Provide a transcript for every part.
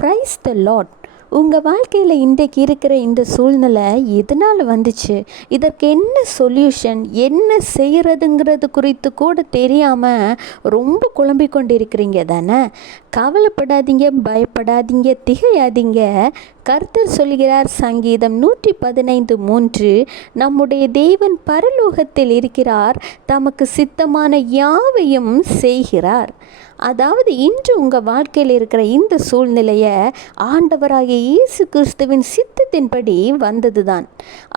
Praise the Lord. உங்கள் வாழ்க்கையில் இன்றைக்கு இருக்கிற இந்த சூழ்நிலை எதனால் வந்துச்சு, இதற்கு என்ன சொல்யூஷன், என்ன செய்கிறதுங்கிறது குறித்து கூட தெரியாமல் ரொம்ப குழம்பிக் கொண்டு இருக்கிறீங்க தானே? கவலைப்படாதீங்க, பயப்படாதீங்க, திகையாதீங்க. கர்த்தர் சொல்கிறார், சங்கீதம் 115:3, நம்முடைய தேவன் பரலோகத்தில் இருக்கிறார், தமக்கு சித்தமான யாவையும் செய்கிறார். அதாவது இன்று உங்கள் வாழ்க்கையில் இருக்கிற இந்த சூழ்நிலையை ஆண்டவராகிய இயேசு கிறிஸ்துவின் சித்தத்தின்படி வந்தது தான்.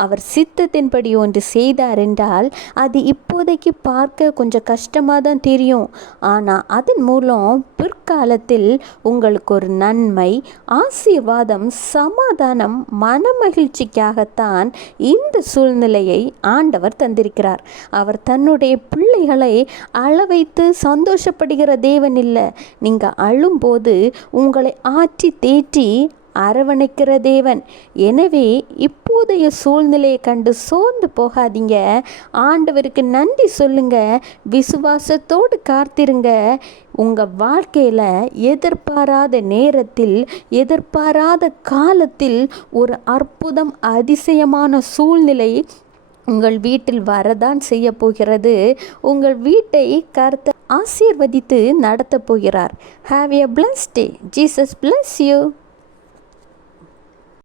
அவர் சித்தத்தின்படி ஒன்று செய்தார் என்றால் அது இப்போதைக்கு பார்க்க கொஞ்சம் கஷ்டமாக தான் தெரியும். ஆனால் அதன் மூலம் பிற்காலத்தில் உங்களுக்கு ஒரு நன்மை, ஆசீர்வாதம், சமாதானம், மனமகிழ்ச்சிக்காகத்தான் இந்த சூழ்நிலையை ஆண்டவர் தந்திருக்கிறார். அவர் தன்னுடைய பிள்ளைகளை அளவைத்து சந்தோஷப்படுகிற தேவன் இல்லை. நீங்கள் அழும்போது உங்களை ஆற்றி தேற்றி அரவணைக்கிற தேவன். எனவே இப்போதைய சூழ்நிலையை கண்டு சோர்ந்து போகாதீங்க. ஆண்டவருக்கு நன்றி சொல்லுங்க, விசுவாசத்தோடு காத்திருங்க. உங்கள் வாழ்க்கையில் எதிர்பாராத நேரத்தில், எதிர்பாராத காலத்தில் ஒரு அற்புதம், அதிசயமான சூழ்நிலை உங்கள் வீட்டில் வரதான் செய்ய போகிறது. உங்கள் வீட்டை கர்த்தர் ஆசீர்வதித்து நடத்தப் போகிறார். Have a blessed day. Jesus bless you.